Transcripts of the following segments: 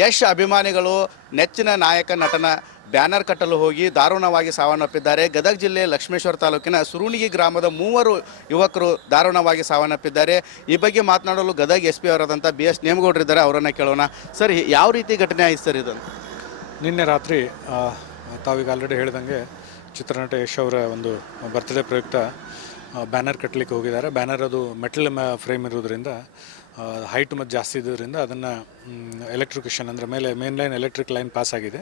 ಯಶ್ ಅಭಿಮಾನಿಗಳು ನೆಚ್ಚಿನ ನಾಯಕ ನಟನ ಬ್ಯಾನರ್ ಕಟ್ಟಲು ಹೋಗಿ ದಾರುಣವಾಗಿ ಸಾವನ್ನಪ್ಪಿದ್ದಾರೆ. ಗದಗ ಜಿಲ್ಲೆ ಲಕ್ಷ್ಮೇಶ್ವರ ತಾಲೂಕಿನ ಸುರುಣಿಗಿ ಗ್ರಾಮದ 3 ಯುವಕರು ದಾರುಣವಾಗಿ ಸಾವನ್ನಪ್ಪಿದ್ದಾರೆ. ಈ ಬಗ್ಗೆ ಮಾತನಾಡಲು ಗದಗ SP ಅವರಾದಂಥ BS ನೇಮಗೌಡರಿದ್ದಾರೆ, ಅವರನ್ನು ಕೇಳೋಣ. ಸರ್, ಯಾವ ರೀತಿ ಘಟನೆ ಆಯ್ತು ಸರ್ ಇದು? ನಿನ್ನೆ ರಾತ್ರಿ ತಾವೀಗ ಆಲ್ರೆಡಿ ಹೇಳಿದಂಗೆ ಚಿತ್ರನಟ ಯಶ್ ಅವರ ಒಂದು ಬರ್ತ್ಡೇ ಪ್ರಯುಕ್ತ ಬ್ಯಾನರ್ ಕಟ್ಟಲಿಕ್ಕೆ ಹೋಗಿದ್ದಾರೆ. ಬ್ಯಾನರ್ ಅದು ಮೆಟಲ್ ಫ್ರೇಮ್ ಇರೋದ್ರಿಂದ ಹೈಟ್ ಮತ್ತು ಜಾಸ್ತಿ ಇರೋದ್ರಿಂದ ಅದನ್ನು ಎಲೆಕ್ಟ್ರಿಕೇಷನ್ ಅಂದರೆ ಮೇಲೆ main line electric line pass ಆಗಿದೆ,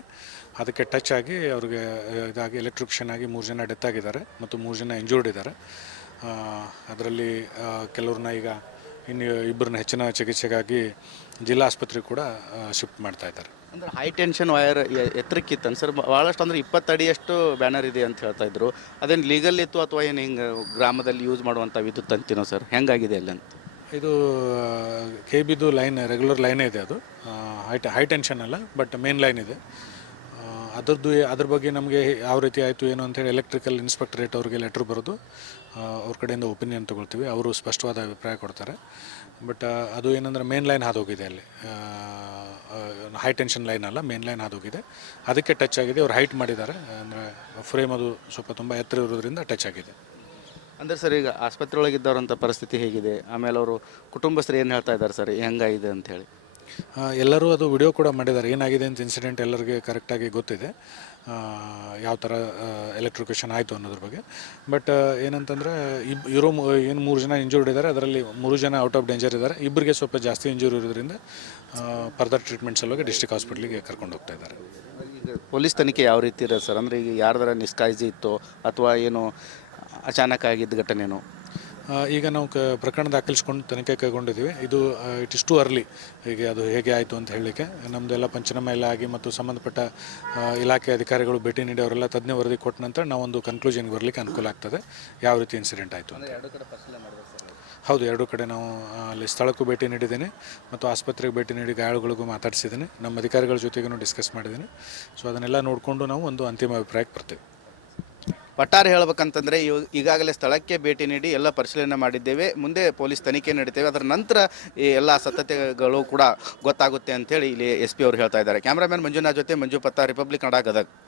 ಅದಕ್ಕೆ ಟಚ್ ಆಗಿ ಅವ್ರಿಗೆ ಇದಾಗಿ ಎಲೆಕ್ಟ್ರಿಕೇಷನ್ ಆಗಿ 3 ಜನ ಡೆತ್ ಆಗಿದ್ದಾರೆ ಮತ್ತು 3 ಜನ ಇಂಜೂರ್ಡ್ ಇದ್ದಾರೆ. ಅದರಲ್ಲಿ ಕೆಲವ್ರನ್ನ ಈಗ ಇನ್ನು ಇಬ್ಬರನ್ನ ಹೆಚ್ಚಿನ ಚಿಕಿತ್ಸೆಗಾಗಿ ಜಿಲ್ಲಾ ಆಸ್ಪತ್ರೆಗೆ ಕೂಡ ಶಿಫ್ಟ್ ಮಾಡ್ತಾ ಇದ್ದಾರೆ. ಅಂದರೆ ಹೈ ಟೆನ್ಷನ್ ವೈರ್ ಎತ್ತರಕ್ಕಿತ್ತು ಸರ್, ಭಾಳಷ್ಟು ಅಂದರೆ 20 ಅಡಿಯಷ್ಟು ಬ್ಯಾನರ್ ಇದೆ ಅಂತ ಹೇಳ್ತಾ ಇದ್ರು. ಅದೇನು ಲೀಗಲ್ ಇತ್ತು ಅಥವಾ ಏನು ಹಿಂಗೆ ಗ್ರಾಮದಲ್ಲಿ ಯೂಸ್ ಮಾಡುವಂಥ ವಿದ್ಯುತ್ ಅಂತೀನೋ ಸರ್, ಹೆಂಗಾಗಿದೆ ಅಲ್ಲಿ ಅಂತ? ಇದು KBದು ಲೈನ್ ರೆಗ್ಯುಲರ್ ಲೈನೇ ಇದೆ, ಅದು ಹೈ ಟೆನ್ಷನ್ ಅಲ್ಲ, ಬಟ್ ಮೇನ್ ಲೈನ್ ಇದೆ. ಅದ್ರ ಬಗ್ಗೆ ನಮಗೆ ಯಾವ ರೀತಿ ಆಯಿತು ಏನು ಅಂತೇಳಿ ಎಲೆಕ್ಟ್ರಿಕಲ್ ಇನ್ಸ್ಪೆಕ್ಟರೇಟ್ ಅವ್ರಿಗೆ ಲೆಟ್ರ್ ಬರೋದು, ಅವ್ರ ಕಡೆಯಿಂದ ಒಪಿನಿಯನ್ ತೊಗೊಳ್ತೀವಿ, ಅವರು ಸ್ಪಷ್ಟವಾದ ಅಭಿಪ್ರಾಯ ಕೊಡ್ತಾರೆ. ಬಟ್ ಅದು ಏನಂದರೆ ಮೇನ್ ಲೈನ್ ಹಾದೋಗಿದೆ, ಅಲ್ಲಿ ಹೈ ಟೆನ್ಷನ್ ಲೈನ್ ಅಲ್ಲ, ಮೇನ್ ಲೈನ್ ಹಾದೋಗಿದೆ, ಅದಕ್ಕೆ ಟಚ್ ಆಗಿದೆ. ಅವ್ರು ಹೈಟ್ ಮಾಡಿದ್ದಾರೆ, ಅಂದರೆ ಫ್ರೇಮ್ ಅದು ಸ್ವಲ್ಪ ತುಂಬ ಎತ್ತರ ಇರೋದ್ರಿಂದ ಟಚ್ ಆಗಿದೆ. ಅಂದರೆ ಸರ್, ಈಗ ಆಸ್ಪತ್ರೆ ಒಳಗಿದ್ದವ್ರಂಥ ಪರಿಸ್ಥಿತಿ ಹೇಗಿದೆ? ಆಮೇಲೆ ಅವರು ಕುಟುಂಬಸ್ಥರು ಏನು ಹೇಳ್ತಾ ಇದ್ದಾರೆ ಸರ್, ಹೆಂಗಾಗಿದೆ ಅಂಥೇಳಿ? ಎಲ್ಲರೂ ಅದು ವಿಡಿಯೋ ಕೂಡ ಮಾಡಿದ್ದಾರೆ, ಏನಾಗಿದೆ ಅಂತ ಇನ್ಸಿಡೆಂಟ್ ಎಲ್ಲರಿಗೆ ಕರೆಕ್ಟಾಗಿ ಗೊತ್ತಿದೆ, ಯಾವ ಥರ ಎಲೆಕ್ಟ್ರಿಕೇಷನ್ ಆಯಿತು ಅನ್ನೋದ್ರ ಬಗ್ಗೆ. ಬಟ್ ಏನಂತಂದರೆ ಇರೋ ಏನು 3 ಜನ ಇಂಜೂರ್ಡ್ ಇದ್ದಾರೆ, ಅದರಲ್ಲಿ 3 ಜನ ಔಟ್ ಆಫ್ ಡೇಂಜರ್ ಇದ್ದಾರೆ. ಇಬ್ಬರಿಗೆ ಸ್ವಲ್ಪ ಜಾಸ್ತಿ ಇಂಜೂರ್ ಇರೋದ್ರಿಂದ ಫರ್ದರ್ ಟ್ರೀಟ್ಮೆಂಟ್ ಸಲುವಾಗಿ ಡಿಸ್ಟ್ರಿಕ್ಟ್ ಹಾಸ್ಪಿಟ್ಲಿಗೆ ಕರ್ಕೊಂಡು ಹೋಗ್ತಾ ಇದ್ದಾರೆ. ಈಗ ಪೊಲೀಸ್ ತನಿಖೆ ಯಾವ ರೀತಿ ಇರೋದು ಸರ್? ಅಂದರೆ ಈಗ ಯಾರ್ದಾರ ನಿಷ್ಕಾಳಜಿ ಇತ್ತು ಅಥವಾ ಏನು ಅಚಾನಕ್ ಆಗಿದ್ದ ಘಟನೆನೋ? ಈಗ ನಾವು ಪ್ರಕರಣ ದಾಖಲಿಸ್ಕೊಂಡು ತನಿಖೆ ಕೈಗೊಂಡಿದ್ದೀವಿ. ಇದು ಇಟ್ ಇಸ್ ಟು ಅರ್ಲಿ ಈಗ ಅದು ಹೇಗೆ ಆಯಿತು ಅಂತ ಹೇಳಲಿಕ್ಕೆ. ನಮ್ಮದೆಲ್ಲ ಪಂಚನಾಮ ಎಲ್ಲ ಆಗಿ ಮತ್ತು ಸಂಬಂಧಪಟ್ಟ ಇಲಾಖೆ ಅಧಿಕಾರಿಗಳು ಭೇಟಿ ನೀಡಿ ಅವರೆಲ್ಲ ತಜ್ಞ ವರದಿ ಕೊಟ್ಟ ನಂತರ ನಾವೊಂದು ಕನ್ಕ್ಲೂಷನ್ಗೆ ಬರಲಿಕ್ಕೆ ಅನುಕೂಲ ಆಗ್ತದೆ ಯಾವ ರೀತಿ ಇನ್ಸಿಡೆಂಟ್ ಆಯಿತು ಅಂತ. ಹೌದು, 2 ಕಡೆ ನಾವು ಅಲ್ಲಿ ಸ್ಥಳಕ್ಕೂ ಭೇಟಿ ನೀಡಿದ್ದೀನಿ ಮತ್ತು ಆಸ್ಪತ್ರೆಗೆ ಭೇಟಿ ನೀಡಿ ಗಾಯಾಳುಗಳಿಗೂ ಮಾತಾಡಿಸಿದ್ದೀನಿ, ನಮ್ಮ ಅಧಿಕಾರಿಗಳ ಜೊತೆಗೂ ಡಿಸ್ಕಸ್ ಮಾಡಿದ್ದೀನಿ. ಸೊ ಅದನ್ನೆಲ್ಲ ನೋಡಿಕೊಂಡು ನಾವು ಒಂದು ಅಂತಿಮ ಅಭಿಪ್ರಾಯಕ್ಕೆ ಬರ್ತೀವಿ. ಒಟ್ಟಾರೆ ಹೇಳ್ಬೇಕಂತಂದರೆ ಈಗಾಗಲೇ ಸ್ಥಳಕ್ಕೆ ಭೇಟಿ ನೀಡಿ ಎಲ್ಲ ಪರಿಶೀಲನೆ ಮಾಡಿದ್ದೇವೆ, ಮುಂದೆ ಪೊಲೀಸ್ ತನಿಖೆ ನಡೀತೇವೆ, ಅದರ ನಂತರ ಈ ಎಲ್ಲ ಸತ್ಯತೆಗಳು ಕೂಡ ಗೊತ್ತಾಗುತ್ತೆ ಅಂತೇಳಿ ಇಲ್ಲಿ SP ಅವರು ಹೇಳ್ತಾ ಇದ್ದಾರೆ. ಕ್ಯಾಮ್ರಾಮನ್ ಮಂಜುನಾಥ್ ಜೊತೆ ಮಂಜು ಪತ್ತ, ರಿಪಬ್ಲಿಕ್ ಕನ್ನಡ, ಗದಗ.